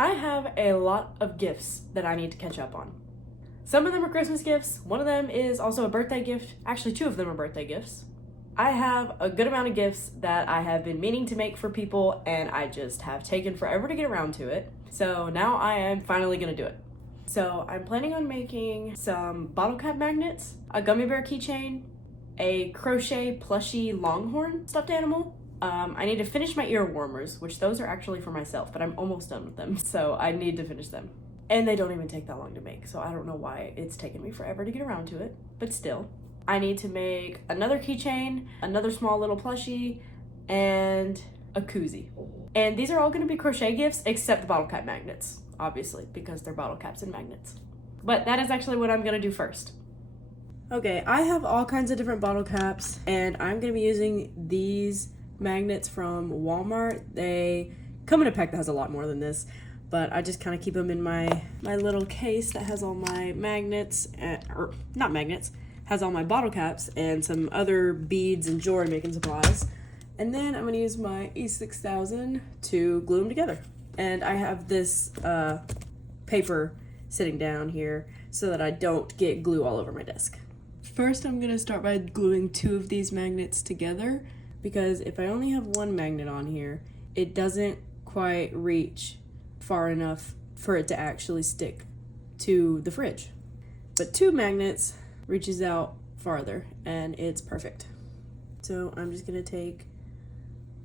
I have a lot of gifts that I need to catch up on. Some of them are Christmas gifts, one of them is also a birthday gift. Actually, two of them are birthday gifts. I have a good amount of gifts that I have been meaning to make for people, and I just have taken forever to get around to it. So now I am finally gonna do it. So I'm planning on making some bottle cap magnets, a gummy bear keychain, a crochet plushy Longhorn stuffed animal. I need to finish my ear warmers, which those are actually for myself, but I'm almost done with them, so I need to finish them. And they don't even take that long to make, so I don't know why it's taken me forever to get around to it, but still. I need to make another keychain, another small little plushie, and a koozie. And these are all gonna be crochet gifts, except the bottle cap magnets, obviously, because they're bottle caps and magnets. But that is actually what I'm gonna do first. Okay, I have all kinds of different bottle caps, and I'm gonna be using these magnets from Walmart. They come in a pack that has a lot more than this, but I just kind of keep them in my little case that has all my magnets, or not magnets, has all my bottle caps and some other beads and jewelry making supplies. And then I'm gonna use my E6000 to glue them together. And I have this paper sitting down here so that I don't get glue all over my desk. First, I'm gonna start by gluing two of these magnets together, because if I only have one magnet on here, it doesn't quite reach far enough for it to actually stick to the fridge. But two magnets reaches out farther, and it's perfect. So I'm just gonna take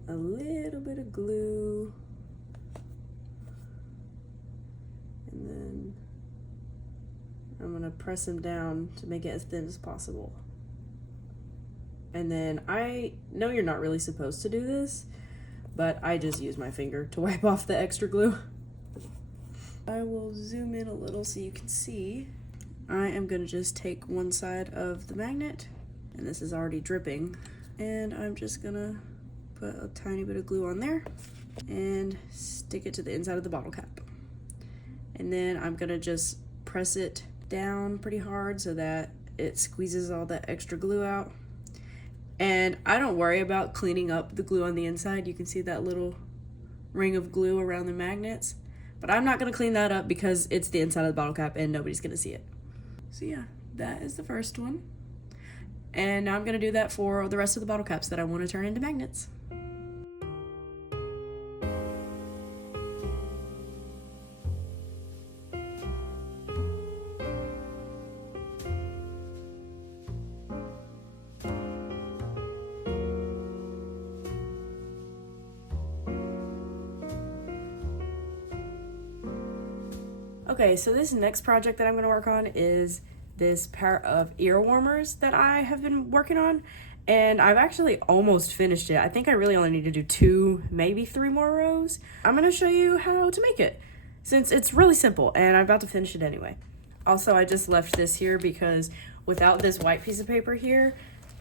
a little bit of glue, and then I'm gonna press them down to make it as thin as possible. And then I know you're not really supposed to do this, but I just use my finger to wipe off the extra glue. I will zoom in a little so you can see. I am gonna just take one side of the magnet, and this is already dripping, and I'm just gonna put a tiny bit of glue on there and stick it to the inside of the bottle cap. And then I'm gonna just press it down pretty hard so that it squeezes all that extra glue out. And I don't worry about cleaning up the glue on the inside. You can see that little ring of glue around the magnets, but I'm not gonna clean that up because it's the inside of the bottle cap and nobody's gonna see it. So yeah, that is the first one. And now I'm gonna do that for the rest of the bottle caps that I wanna turn into magnets. Okay, so this next project that I'm gonna work on is this pair of ear warmers that I have been working on, and I've actually almost finished it. I think I really only need to do 2, maybe 3 more rows. I'm gonna show you how to make it, since it's really simple, and I'm about to finish it anyway. Also, I just left this here because without this white piece of paper here,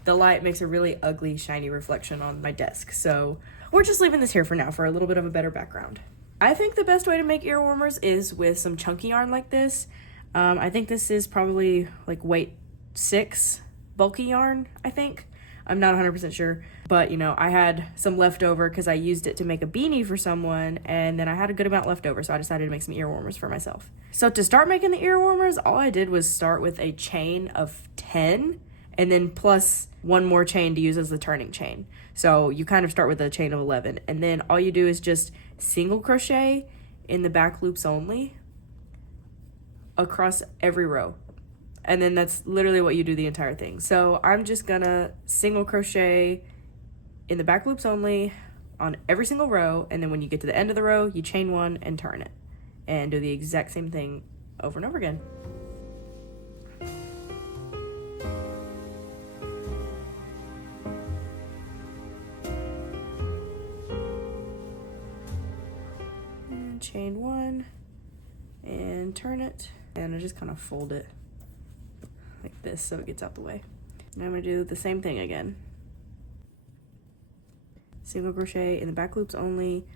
the light makes a really ugly, shiny reflection on my desk. So we're just leaving this here for now for a little bit of a better background. I think the best way to make ear warmers is with some chunky yarn like this. I think this is probably like weight 6 bulky yarn, I think. I'm not 100% sure, but you know, I had some leftover because I used it to make a beanie for someone, and then I had a good amount left over, so I decided to make some ear warmers for myself. So to start making the ear warmers, all I did was start with a chain of 10 and then plus one more chain to use as the turning chain. So you kind of start with a chain of 11, and then all you do is just single crochet in the back loops only across every row. And then that's literally what you do the entire thing. So I'm just gonna single crochet in the back loops only on every single row, and then when you get to the end of the row, you chain one and turn it, and do the exact same thing over and over again. And chain one and turn it, and I just kind of fold it like this so it gets out the way. Now I'm gonna do the same thing again. Single crochet in the back loops only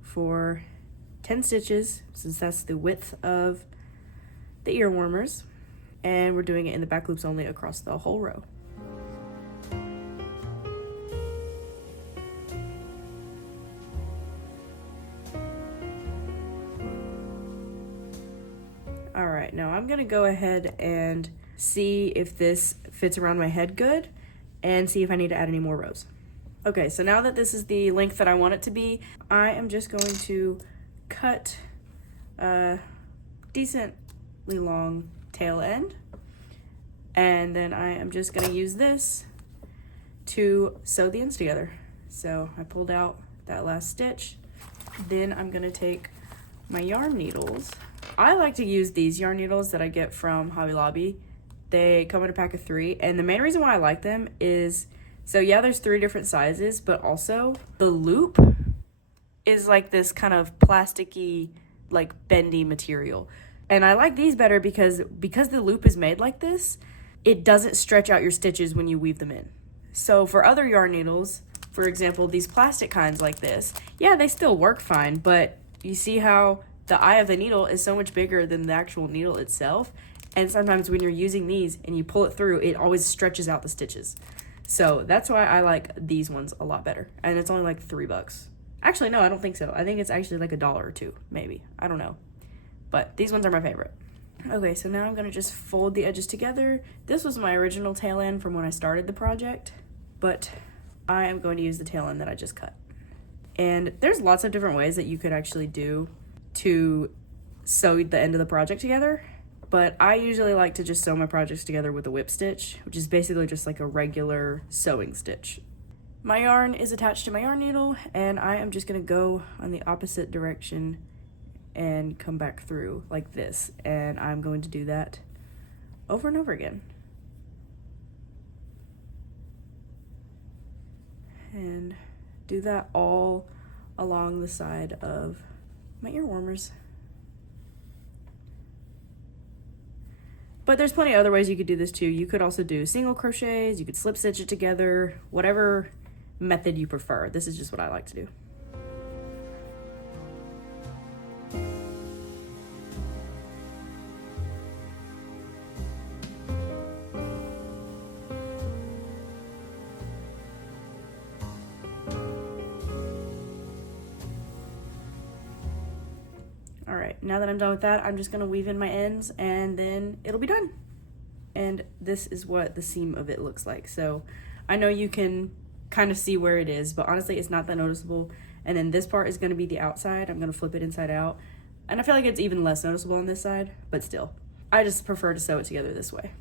for 10 stitches, since that's the width of the ear warmers, and we're doing it in the back loops only across the whole row. All right, now I'm gonna go ahead and see if this fits around my head good and see if I need to add any more rows. Okay, so now that this is the length that I want it to be, I am just going to cut a decently long tail end. And then I am just gonna use this to sew the ends together. So I pulled out that last stitch. Then I'm gonna take my yarn needles. I like to use these yarn needles that I get from Hobby Lobby. They come in a pack of 3, and the main reason why I like them is, so yeah, there's 3 different sizes, but also the loop is like this kind of plasticky, like bendy material. And I like these better because the loop is made like this, it doesn't stretch out your stitches when you weave them in. So for other yarn needles, for example, these plastic kinds like this, yeah, they still work fine, but you see how the eye of the needle is so much bigger than the actual needle itself. And sometimes when you're using these and you pull it through, it always stretches out the stitches. So that's why I like these ones a lot better. And it's only like $3. Actually, no, I don't think so. I think it's actually like $1 or $2, maybe. I don't know. But these ones are my favorite. Okay, so now I'm gonna just fold the edges together. This was my original tail end from when I started the project, but I am going to use the tail end that I just cut. And there's lots of different ways that you could actually do to sew the end of the project together, but I usually like to just sew my projects together with a whip stitch, which is basically just like a regular sewing stitch. My yarn is attached to my yarn needle, and I am just gonna go on the opposite direction and come back through like this, and I'm going to do that over and over again. And do that all along the side of my ear warmers. But there's plenty of other ways you could do this too. You could also do single crochets, you could slip stitch it together, whatever method you prefer. This is just what I like to do. All right, now that I'm done with that, I'm just gonna weave in my ends and then it'll be done. And this is what the seam of it looks like. So I know you can kind of see where it is, but honestly, it's not that noticeable. And then this part is gonna be the outside. I'm gonna flip it inside out. And I feel like it's even less noticeable on this side, but still, I just prefer to sew it together this way.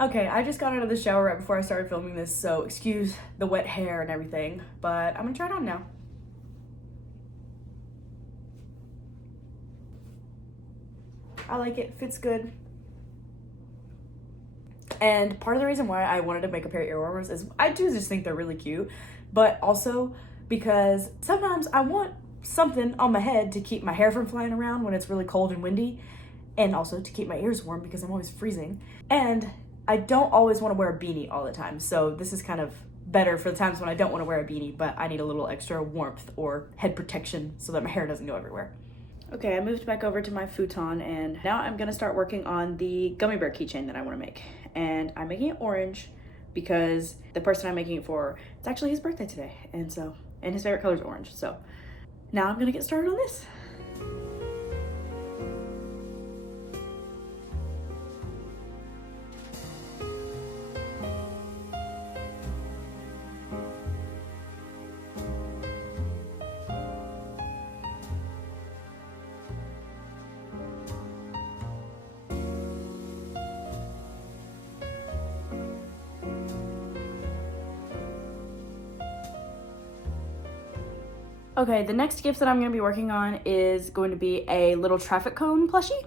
Okay, I just got out of the shower right before I started filming this, so excuse the wet hair and everything, but I'm gonna try it on now. I like it, fits good. And part of the reason why I wanted to make a pair of ear warmers is I do just think they're really cute, but also because sometimes I want something on my head to keep my hair from flying around when it's really cold and windy, and also to keep my ears warm because I'm always freezing. And I don't always want to wear a beanie all the time, so this is kind of better for the times when I don't want to wear a beanie, but I need a little extra warmth or head protection so that my hair doesn't go everywhere. Okay, I moved back over to my futon, and now I'm gonna start working on the gummy bear keychain that I wanna make. And I'm making it orange because the person I'm making it for, it's actually his birthday today, and his favorite color is orange. So now I'm gonna get started on this. Okay, the next gift that I'm going to be working on is going to be a little traffic cone plushie.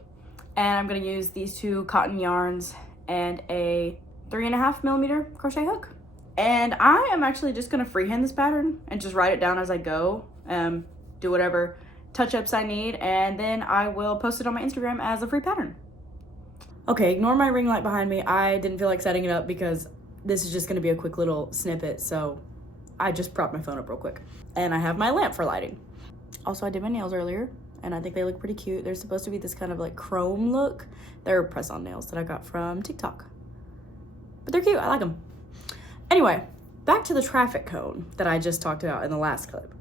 And I'm going to use these 2 cotton yarns and a 3.5mm crochet hook. And I am actually just going to freehand this pattern and just write it down as I go. Do whatever touch-ups I need, and then I will post it on my Instagram as a free pattern. Okay, ignore my ring light behind me. I didn't feel like setting it up because this is just going to be a quick little snippet, so I just propped my phone up real quick. And I have my lamp for lighting. Also, I did my nails earlier, and I think they look pretty cute. They're supposed to be this kind of like chrome look. They're press-on nails that I got from TikTok. But they're cute, I like them. Anyway, back to the traffic cone that I just talked about in the last clip.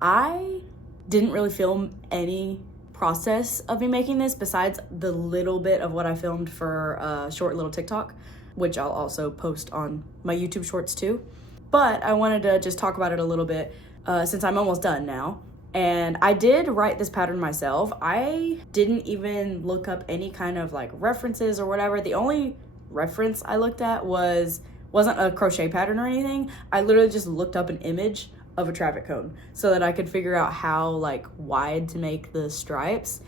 I didn't really film any process of me making this besides the little bit of what I filmed for a short little TikTok, which I'll also post on my YouTube shorts too. But I wanted to just talk about it a little bit since I'm almost done now. And I did write this pattern myself. I didn't even look up any kind of like references or whatever. The only reference I looked at wasn't a crochet pattern or anything. I literally just looked up an image of a traffic cone so that I could figure out how like wide to make the stripes.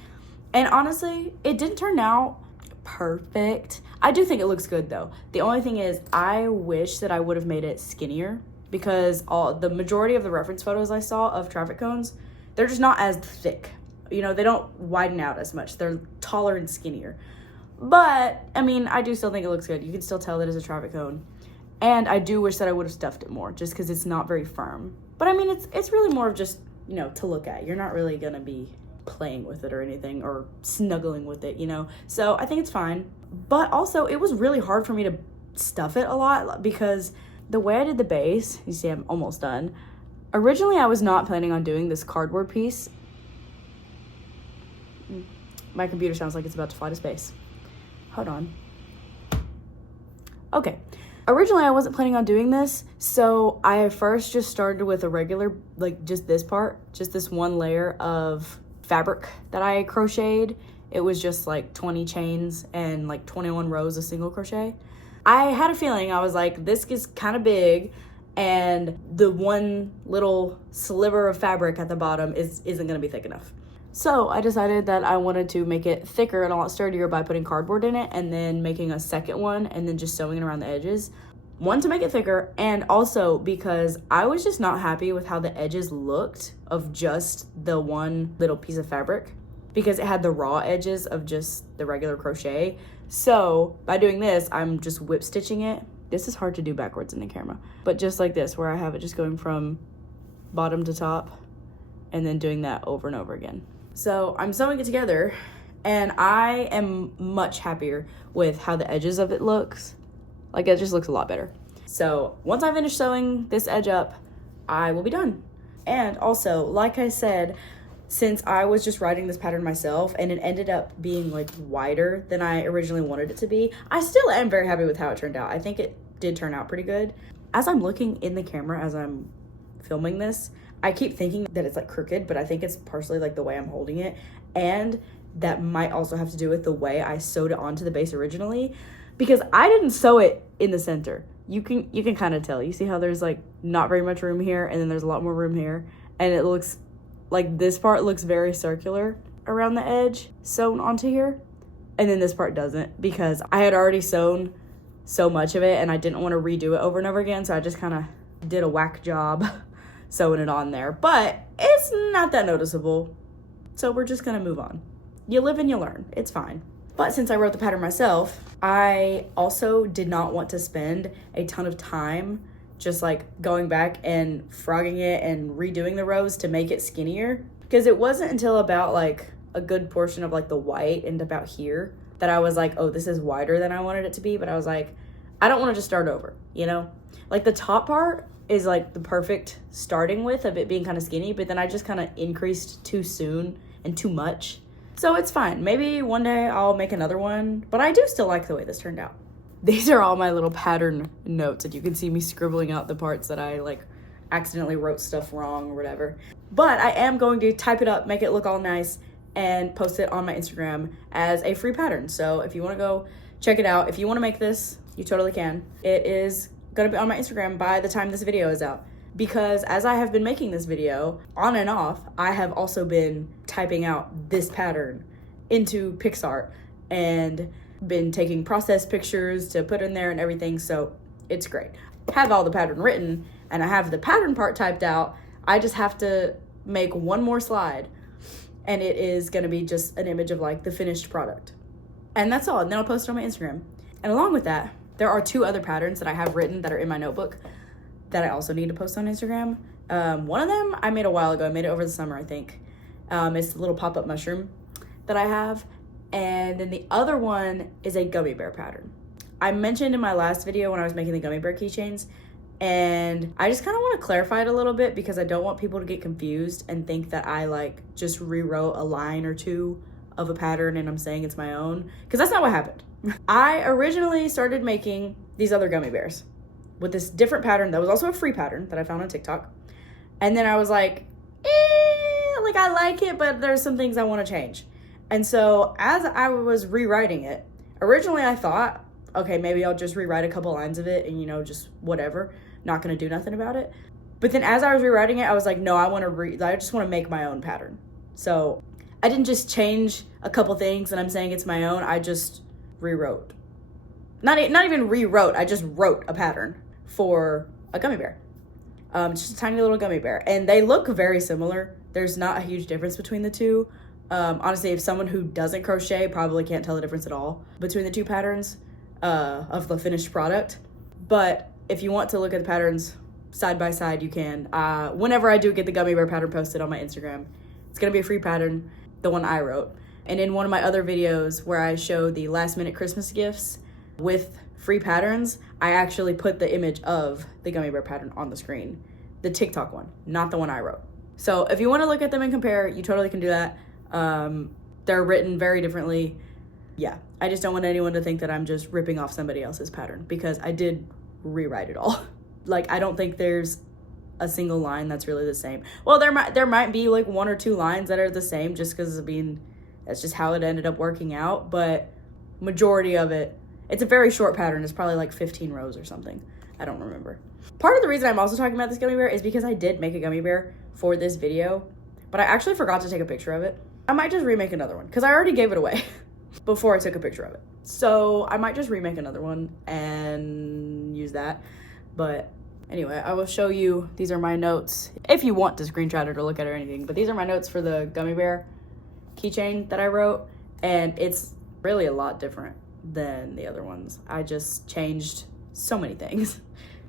And honestly, it didn't turn out perfect. I do think it looks good though. The only thing is I wish that I would have made it skinnier, because the majority of the reference photos I saw of traffic cones, they're just not as thick. You know, they don't widen out as much. They're taller and skinnier. But I mean, I do still think it looks good. You can still tell that it's a traffic cone. And I do wish that I would have stuffed it more, just because it's not very firm. But I mean, it's really more of just, you know, to look at. You're not really going to be playing with it or anything, or snuggling with it, you know? So I think it's fine. But also, it was really hard for me to stuff it a lot, because the way I did the base, you see I'm almost done. Originally, I was not planning on doing this cardboard piece. My computer sounds like it's about to fly to space. Hold on. Okay. Originally, I wasn't planning on doing this, so I first just started with a regular, like just this part, just this one layer of fabric that I crocheted. It was just like 20 chains and like 21 rows of single crochet. I had a feeling, I was like, this is kind of big, and the one little sliver of fabric at the bottom isn't gonna be thick enough. So I decided that I wanted to make it thicker and a lot sturdier by putting cardboard in it, and then making a second one and then just sewing it around the edges. One, to make it thicker, and also because I was just not happy with how the edges looked of just the one little piece of fabric, because it had the raw edges of just the regular crochet. So by doing this, I'm just whip stitching it. This is hard to do backwards in the camera, but just like this, where I have it just going from bottom to top and then doing that over and over again. So I'm sewing it together, and I am much happier with how the edges of it looks. Like, it just looks a lot better. So once I finish sewing this edge up, I will be done. And also, like I said, since I was just writing this pattern myself and it ended up being like wider than I originally wanted it to be, I still am very happy with how it turned out. I think it did turn out pretty good. As I'm looking in the camera as I'm filming this, I keep thinking that it's like crooked, but I think it's partially like the way I'm holding it, and that might also have to do with the way I sewed it onto the base originally, because I didn't sew it in the center. You can kind of tell. You see how there's like not very much room here, and then there's a lot more room here, and it looks like this part looks very circular around the edge sewn onto here, and then this part doesn't, because I had already sewn so much of it and I didn't want to redo it over and over again, so I just kind of did a whack job sewing it on there. But it's not that noticeable, so we're just gonna move on. You live and you learn. It's fine. But since I wrote the pattern myself, I also did not want to spend a ton of time just like going back and frogging it and redoing the rows to make it skinnier, because it wasn't until about like a good portion of like the white and about here that I was like, oh, this is wider than I wanted it to be. But I was like, I don't want to just start over, you know? Like the top part is like the perfect starting width of it being kind of skinny, but then I just kind of increased too soon and too much. So it's fine. Maybe one day I'll make another one, but I do still like the way this turned out. These are all my little pattern notes, and you can see me scribbling out the parts that I like accidentally wrote stuff wrong or whatever. But I am going to type it up, make it look all nice, and post it on my Instagram as a free pattern. So if you want to go check it out, if you want to make this, you totally can. It is going to be on my Instagram by the time this video is out. Because as I have been making this video, on and off, I have also been typing out this pattern into PixArt and been taking process pictures to put in there and everything, so it's great. I have all the pattern written, and I have the pattern part typed out. I just have to make one more slide, and it is going to be just an image of like the finished product. And that's all, and then I'll post it on my Instagram. And along with that, there are 2 other patterns that I have written that are in my notebook that I also need to post on Instagram. One of them I made a while ago. I made it over the summer, I think. It's a little pop-up mushroom that I have. And then the other one is a gummy bear pattern. I mentioned in my last video when I was making the gummy bear keychains And I just kind of want to clarify it a little bit because I don't want people to get confused and think that I like just rewrote a line or two of a pattern and I'm saying it's my own, because that's not what happened. I originally started making these other gummy bears with this different pattern that was also a free pattern that I found on TikTok. And then I was like, like I like it, but there's some things I want to change. And so as I was rewriting it, originally I thought, okay, maybe I'll just rewrite a couple lines of it and, you know, just whatever, not going to do nothing about it. But then as I was rewriting it, I was like, no, I just want to make my own pattern. So I didn't just change a couple things and I'm saying it's my own. I just rewrote. Not even rewrote, I just wrote a pattern for a gummy bear. Just a tiny little gummy bear. And they look very similar. There's not a huge difference between the two. Honestly, if someone who doesn't crochet probably can't tell the difference at all between the two patterns of the finished product. But if you want to look at the patterns side by side, you can. Whenever I do get the gummy bear pattern posted on my Instagram, it's going to be a free pattern, the one I wrote. And in one of my other videos where I show the last minute Christmas gifts with free patterns, I actually put the image of the gummy bear pattern on the screen. The TikTok one, not the one I wrote. So if you want to look at them and compare, you totally can do that. They're written very differently. Yeah, I just don't want anyone to think that I'm just ripping off somebody else's pattern because I did rewrite it all. Like, I don't think there's a single line that's really the same. Well, there might be like one or two lines that are the same just because, I mean, that's just how it ended up working out. But majority of it, it's a very short pattern. It's probably like 15 rows or something. I don't remember. Part of the reason I'm also talking about this gummy bear is because I did make a gummy bear for this video, but I actually forgot to take a picture of it. I might just remake another one because I already gave it away before I took a picture of it. So I might just remake another one and use that. But anyway, I will show you. These are my notes if you want to screenshot it or look at it or anything. But these are my notes for the gummy bear keychain that I wrote. And it's really a lot different than the other ones. I just changed so many things.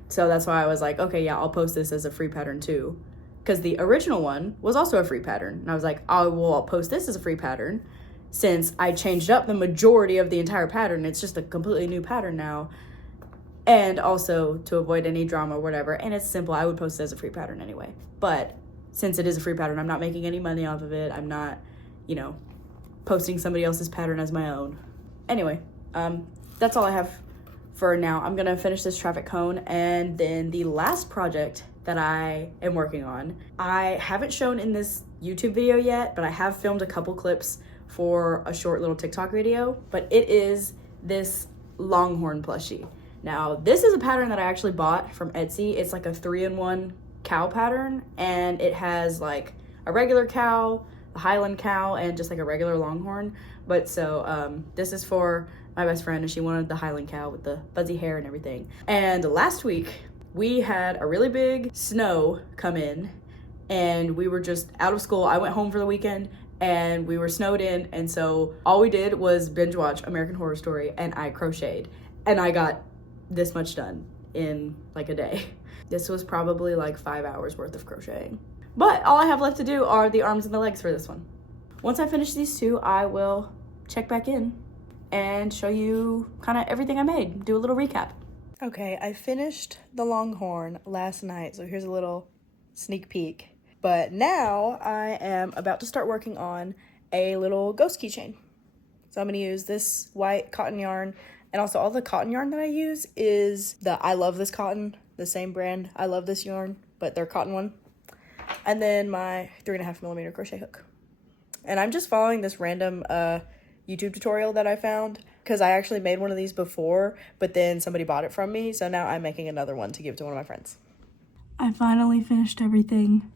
So that's why I was like, okay, yeah, I'll post this as a free pattern too. Because the original one was also a free pattern. And I was like, oh, well, I'll post this as a free pattern since I changed up the majority of the entire pattern. It's just a completely new pattern now. And also to avoid any drama or whatever. And it's simple. I would post it as a free pattern anyway. But since it is a free pattern, I'm not making any money off of it. I'm not, you know, posting somebody else's pattern as my own. Anyway, that's all I have for now. I'm going to finish this traffic cone. And then the last project that I am working on, I haven't shown in this YouTube video yet, but I have filmed a couple clips for a short little TikTok video. But it is this Longhorn plushie. Now, this is a pattern that I actually bought from Etsy. It's like a 3-in-1 cow pattern, and it has like a regular cow, a Highland cow, and just like a regular Longhorn. But so this is for my best friend, and she wanted the Highland cow with the fuzzy hair and everything. And last week, we had a really big snow come in, and we were just out of school. I went home for the weekend, and we were snowed in, and so all we did was binge watch American Horror Story, and I crocheted. And I got this much done in like a day. This was probably like 5 hours worth of crocheting. But all I have left to do are the arms and the legs for this one. Once I finish these two, I will check back in and show you kind of everything I made, do a little recap. Okay, I finished the Longhorn last night, so here's a little sneak peek. But now I am about to start working on a little ghost keychain. So I'm gonna use this white cotton yarn, and also all the cotton yarn that I use is the I Love This Cotton, the same brand, I Love This Yarn, but they're cotton one. And then my 3.5mm crochet hook. And I'm just following this random YouTube tutorial that I found because I actually made one of these before, but then somebody bought it from me, so now I'm making another one to give to one of my friends. I finally finished everything,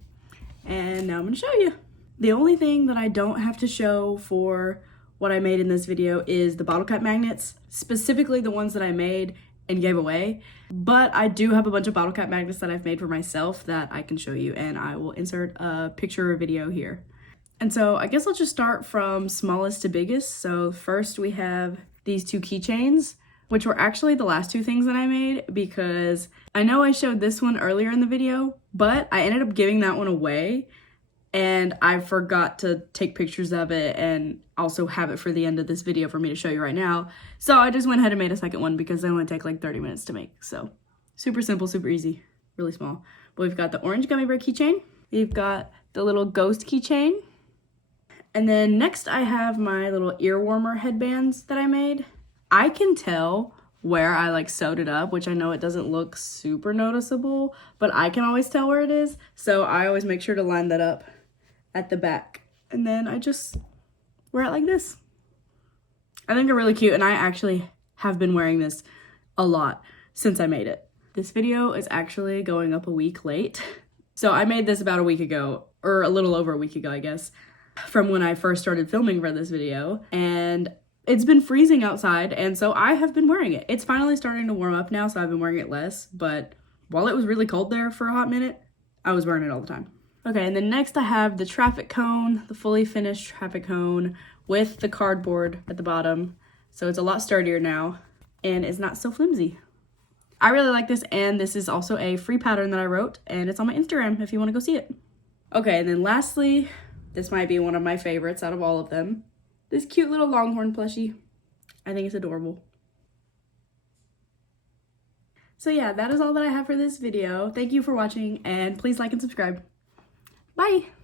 and now I'm gonna show you. The only thing that I don't have to show for what I made in this video is the bottle cap magnets, specifically the ones that I made and gave away. But I do have a bunch of bottle cap magnets that I've made for myself that I can show you, and I will insert a picture or video here. And so I guess I'll just start from smallest to biggest. So first we have these two keychains, which were actually the last two things that I made because I know I showed this one earlier in the video, but I ended up giving that one away and I forgot to take pictures of it and also have it for the end of this video for me to show you right now. So I just went ahead and made a second one because they only take like 30 minutes to make. So super simple, super easy. really small. But we've got the orange gummy bear keychain. We've got the little ghost keychain. And then next I have my little ear warmer headbands that I made. I can tell where I like sewed it up, which I know it doesn't look super noticeable, but I can always tell where it is. So I always make sure to line that up at the back. And then I just wear it like this. I think they're really cute, and I actually have been wearing this a lot since I made it. This video is actually going up a week late. So I made this about a week ago, or a little over a week ago, I guess, from when I first started filming for this video. And it's been freezing outside, and so I have been wearing it. It's finally starting to warm up now, so I've been wearing it less, but while it was really cold there for a hot minute, I was wearing it all the time. Okay, and then next I have the traffic cone, the fully finished traffic cone with the cardboard at the bottom. So it's a lot sturdier now, and it's not so flimsy. I really like this, and this is also a free pattern that I wrote, and it's on my Instagram if you want to go see it. Okay, and then lastly, this might be one of my favorites out of all of them. This cute little Longhorn plushie. I think it's adorable. So yeah, that is all that I have for this video. Thank you for watching, and please like and subscribe. Bye!